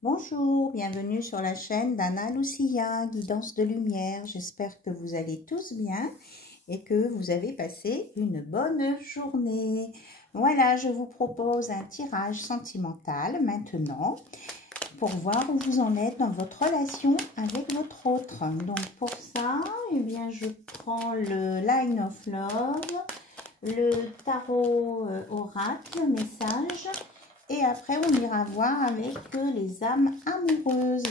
Bonjour, bienvenue sur la chaîne d'Anna Lucia, Guidance de Lumière. J'espère que vous allez tous bien et que vous avez passé une bonne journée. Voilà, je vous propose un tirage sentimental maintenant pour voir où vous en êtes dans votre relation avec votre autre. Donc pour ça, eh bien, je prends le Line of Love, le tarot oracle, message. Et après, on ira voir avec les âmes amoureuses.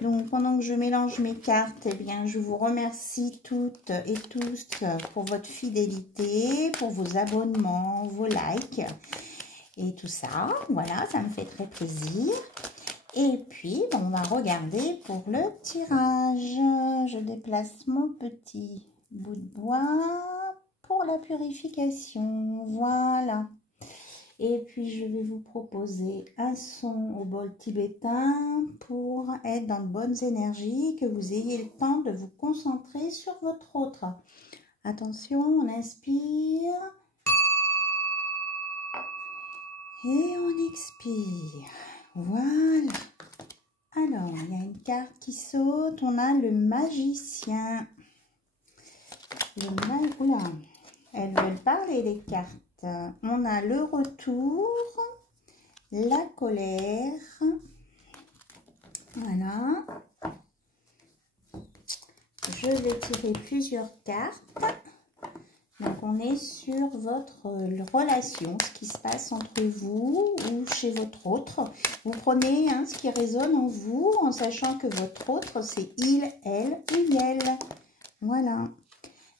Donc, pendant que je mélange mes cartes, eh bien, je vous remercie toutes et tous pour votre fidélité, pour vos abonnements, vos likes et tout ça. Voilà, ça me fait très plaisir. Et puis, on va regarder pour le tirage. Je déplace mon petit bout de bois pour la purification. Voilà. Et puis, je vais vous proposer un son au bol tibétain pour être dans de bonnes énergies, que vous ayez le temps de vous concentrer sur votre autre. Attention, on inspire. Et on expire. Voilà. Alors, il y a une carte qui saute. On a le magicien. Oula, elles veulent parler, les cartes. On a le retour, la colère, voilà. Je vais tirer plusieurs cartes. Donc, on est sur votre relation, ce qui se passe entre vous ou chez votre autre. Vous prenez ce qui résonne en vous, en sachant que votre autre, c'est il, elle ou elle. Voilà.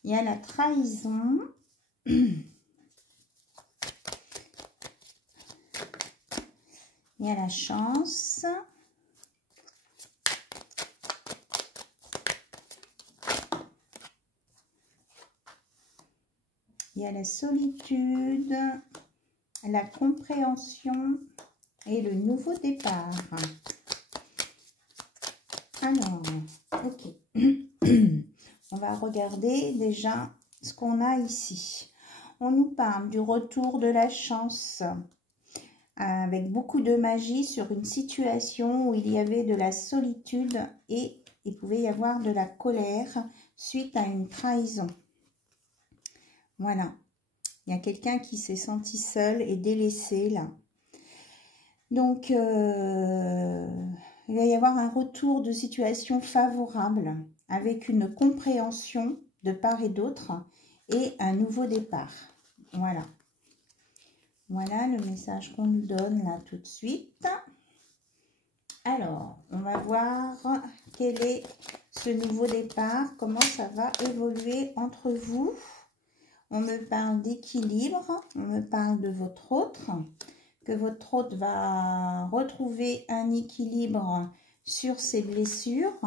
Il y a la trahison. Il y a la chance. Il y a la solitude, la compréhension et le nouveau départ. Alors, ok. On va regarder déjà ce qu'on a ici. On nous parle du retour de la chance, avec beaucoup de magie sur une situation où il y avait de la solitude et il pouvait y avoir de la colère suite à une trahison. Voilà, il y a quelqu'un qui s'est senti seul et délaissé là. Donc, il va y avoir un retour de situation favorable avec une compréhension de part et d'autre et un nouveau départ. Voilà. Voilà le message qu'on nous donne là tout de suite. Alors, on va voir quel est ce nouveau départ, comment ça va évoluer entre vous. On me parle d'équilibre, on me parle de votre autre, que votre autre va retrouver un équilibre sur ses blessures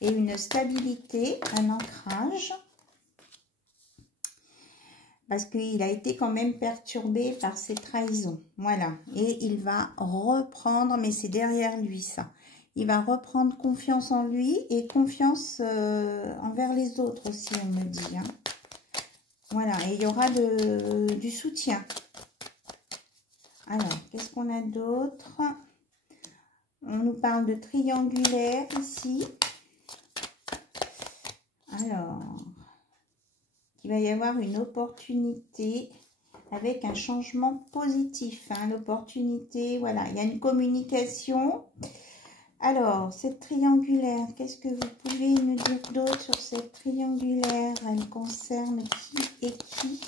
et une stabilité, un ancrage. Parce qu'il a été quand même perturbé par ses trahisons. Voilà. Et il va reprendre, mais c'est derrière lui ça. Il va reprendre confiance en lui et confiance envers les autres aussi, on me dit. Voilà. Et il y aura du soutien. Alors, qu'est-ce qu'on a d'autre? On nous parle de triangulaire ici. Alors... il va y avoir une opportunité avec un changement positif. L'opportunité, voilà, il y a une communication. Alors, cette triangulaire, qu'est-ce que vous pouvez nous dire d'autre sur cette triangulaire? Elle concerne qui et qui?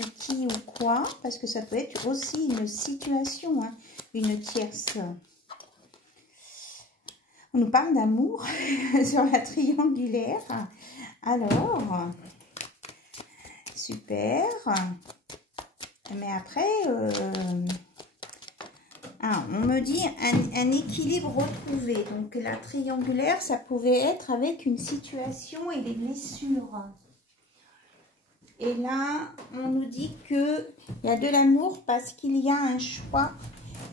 Ou qui ou quoi? Parce que ça peut être aussi une situation, une tierce. On nous parle d'amour sur la triangulaire. Alors... super. Mais après, on me dit un équilibre retrouvé. Donc, la triangulaire, ça pouvait être avec une situation et des blessures. Et là, on nous dit qu'il y a de l'amour parce qu'il y a un choix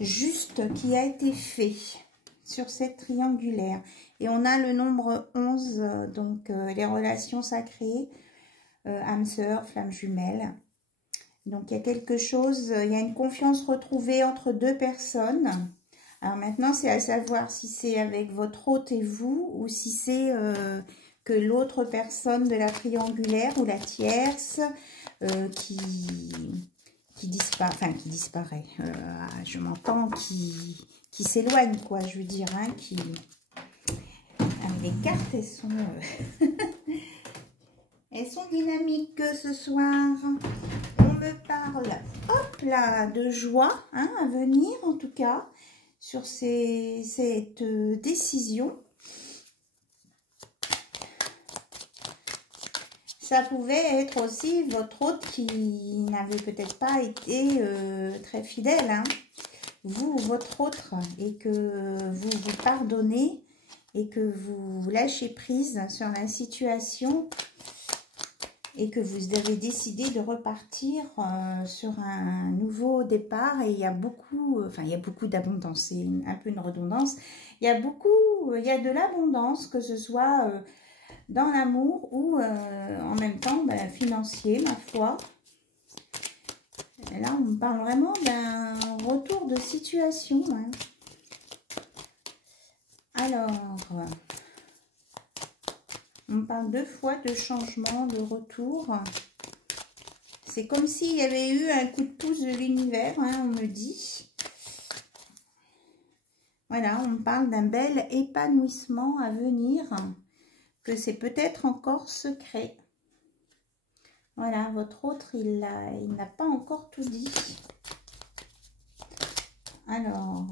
juste qui a été fait sur cette triangulaire. Et on a le nombre 11, donc les relations sacrées. Âme sœur, flamme jumelle. Donc, il y a quelque chose, il y a une confiance retrouvée entre deux personnes. Alors maintenant, c'est à savoir si c'est avec votre hôte et vous, ou si c'est que l'autre personne de la triangulaire ou la tierce qui disparaît. Je m'entends, qui s'éloigne, quoi, je veux dire, hein, qui... Ah, les cartes, elles sont... elles sont dynamiques ce soir. On me parle, hop là, de joie, hein, à venir, en tout cas, sur cette décision. Ça pouvait être aussi votre hôte qui n'avait peut-être pas été très fidèle, hein, vous ou votre autre, et que vous vous pardonnez et que vous lâchez prise sur la situation et que vous avez décidé de repartir sur un nouveau départ. Et il y a beaucoup, il y a beaucoup d'abondance, c'est un peu une redondance. Il y a de l'abondance, que ce soit dans l'amour ou en même temps financier, ma foi. Et là, on me parle vraiment d'un retour de situation, hein. Alors, on parle 2 fois de changement, de retour. C'est comme s'il y avait eu un coup de pouce de l'univers, hein, on me dit. Voilà, on parle d'un bel épanouissement à venir, que c'est peut-être encore secret. Voilà, votre autre, il n'a pas encore tout dit. Alors,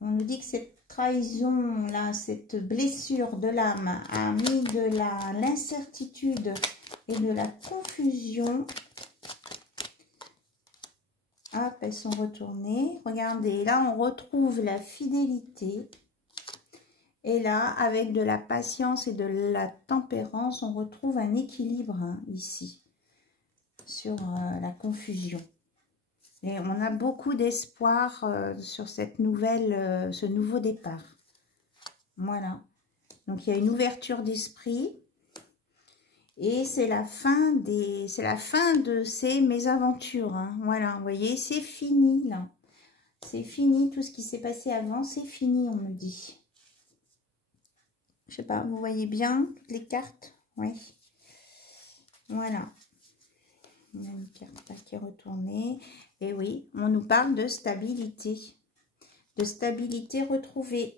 on nous dit que cette trahison, là, cette blessure de l'âme a mis de l'incertitude et de la confusion. Hop, elles sont retournées. Regardez, là, on retrouve la fidélité. Et là, avec de la patience et de la tempérance, on retrouve un équilibre, hein, ici, sur la confusion. Et on a beaucoup d'espoir sur ce nouveau départ. Voilà. Donc, il y a une ouverture d'esprit. Et c'est la fin de ces mésaventures, hein. Voilà, vous voyez, c'est fini, là. C'est fini, tout ce qui s'est passé avant, c'est fini, on me dit. Je sais pas, vous voyez bien toutes les cartes? Oui. Voilà. Il y a une carte là qui est retournée. Et oui, on nous parle de stabilité. De stabilité retrouvée.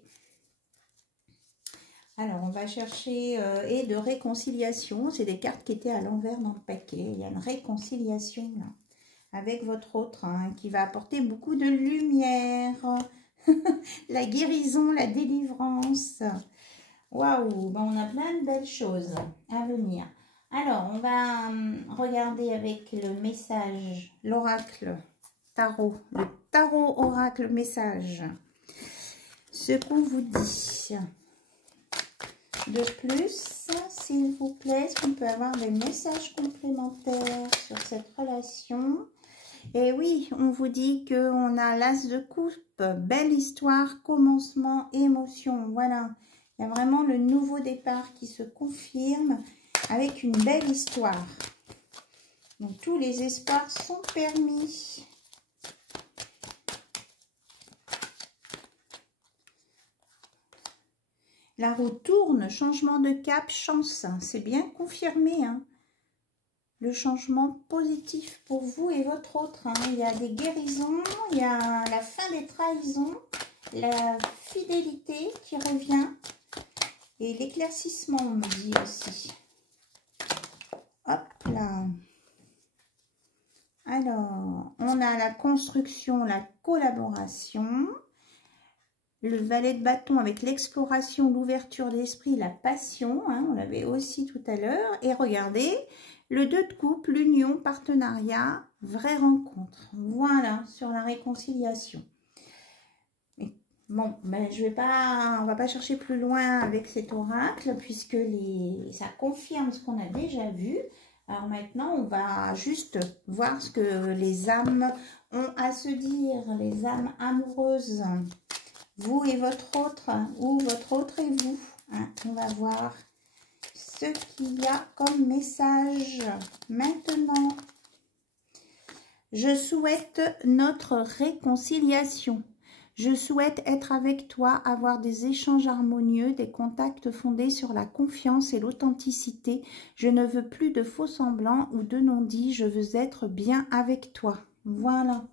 Alors, on va chercher et de réconciliation. C'est des cartes qui étaient à l'envers dans le paquet. Il y a une réconciliation là, avec votre autre, hein, qui va apporter beaucoup de lumière. La guérison, la délivrance. Waouh, ben on a plein de belles choses à venir. Alors, on va regarder avec le message, l'oracle tarot, le tarot oracle message, ce qu'on vous dit. De plus, s'il vous plaît, est-ce qu'on peut avoir des messages complémentaires sur cette relation? Et oui, on vous dit qu'on a l'as de coupe, belle histoire, commencement, émotion, voilà. Il y a vraiment le nouveau départ qui se confirme avec une belle histoire. Donc, tous les espoirs sont permis. La roue tourne, changement de cap, chance. C'est bien confirmé, hein. Le changement positif pour vous et votre autre, hein. Il y a des guérisons, il y a la fin des trahisons, la fidélité qui revient. Et l'éclaircissement, on me dit aussi. Hop là. Alors, on a la construction, la collaboration. Le valet de bâton avec l'exploration, l'ouverture d'esprit, la passion. Hein, on l'avait aussi tout à l'heure. Et regardez, le 2 de coupe, l'union, partenariat, vraie rencontre. Voilà, sur la réconciliation. Bon, ben, on va pas chercher plus loin avec cet oracle, puisque ça confirme ce qu'on a déjà vu. Alors maintenant, on va juste voir ce que les âmes ont à se dire, les âmes amoureuses, vous et votre autre, ou votre autre et vous. Hein, on va voir ce qu'il y a comme message maintenant. Je souhaite notre réconciliation. Je souhaite être avec toi, avoir des échanges harmonieux, des contacts fondés sur la confiance et l'authenticité. Je ne veux plus de faux semblants ou de non-dits, je veux être bien avec toi. Voilà,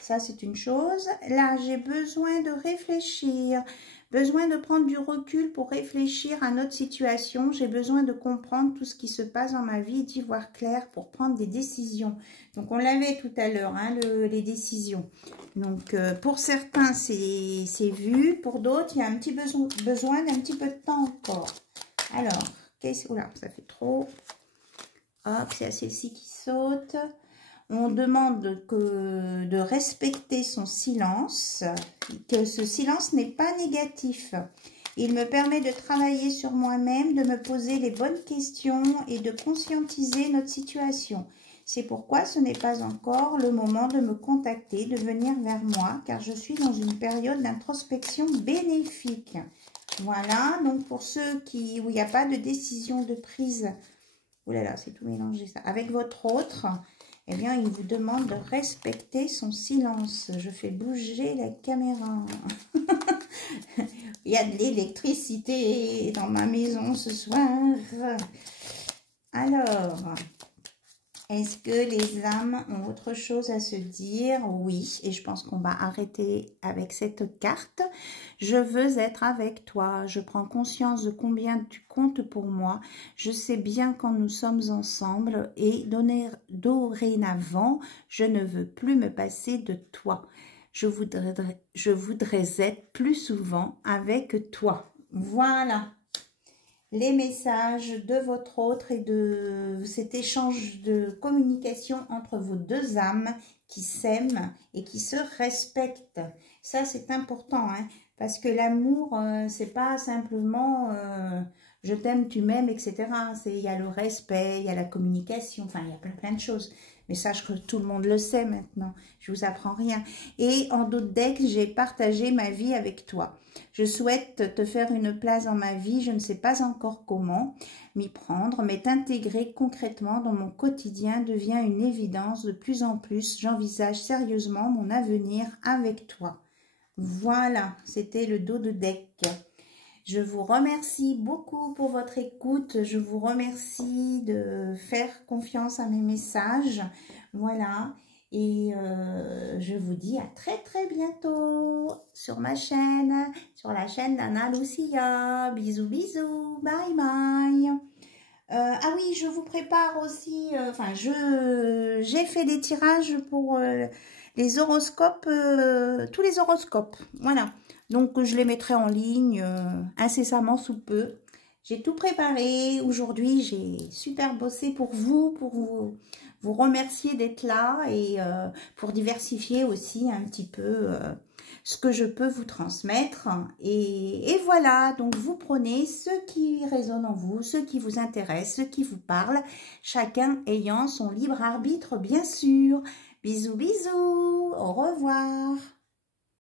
ça c'est une chose. Là, j'ai besoin de réfléchir, besoin de prendre du recul pour réfléchir à notre situation. J'ai besoin de comprendre tout ce qui se passe dans ma vie, d'y voir clair pour prendre des décisions. Donc, on l'avait tout à l'heure, hein, les décisions. Donc, pour certains, c'est vu. Pour d'autres, il y a un petit besoin d'un petit peu de temps encore. Alors, oula, ça fait trop. Hop, c'est celle-ci qui saute. On demande de respecter son silence, que ce silence n'est pas négatif. Il me permet de travailler sur moi-même, de me poser les bonnes questions et de conscientiser notre situation. C'est pourquoi ce n'est pas encore le moment de me contacter, de venir vers moi, car je suis dans une période d'introspection bénéfique. Voilà, donc pour ceux où il n'y a pas de décision de prise, oh là là, c'est tout mélangé ça, avec votre autre, eh bien, il vous demande de respecter son silence. Je fais bouger la caméra. Il y a de l'électricité dans ma maison ce soir. Alors, est-ce que les âmes ont autre chose à se dire? Oui, et je pense qu'on va arrêter avec cette carte. Je veux être avec toi. Je prends conscience de combien tu comptes pour moi. Je sais bien quand nous sommes ensemble et dorénavant, je ne veux plus me passer de toi. Je voudrais être plus souvent avec toi. Voilà les messages de votre autre et de cet échange de communication entre vos deux âmes qui s'aiment et qui se respectent. Ça, c'est important, hein, parce que l'amour, c'est pas simplement je t'aime, tu m'aimes, etc. Il y a le respect, il y a la communication, enfin, il y a plein de choses. Mais sache que tout le monde le sait maintenant, je vous apprends rien. Et en d'autres decks, j'ai partagé ma vie avec toi. Je souhaite te faire une place dans ma vie, je ne sais pas encore comment m'y prendre, mais t'intégrer concrètement dans mon quotidien devient une évidence de plus en plus. J'envisage sérieusement mon avenir avec toi. Voilà, c'était le dos de deck. Je vous remercie beaucoup pour votre écoute. Je vous remercie de faire confiance à mes messages. Voilà. Et je vous dis à très bientôt sur ma chaîne, sur la chaîne d'Anna Lucia. Bisous, bisous. Bye, bye. Ah oui, je vous prépare aussi, j'ai fait des tirages pour les horoscopes, tous les horoscopes. Voilà. Donc, je les mettrai en ligne incessamment sous peu. J'ai tout préparé. Aujourd'hui, j'ai super bossé pour vous remercier d'être là et pour diversifier aussi un petit peu ce que je peux vous transmettre. Et voilà, donc vous prenez ce qui résonne en vous, ce qui vous intéresse, ce qui vous parle, chacun ayant son libre arbitre, bien sûr. Bisous, bisous, au revoir.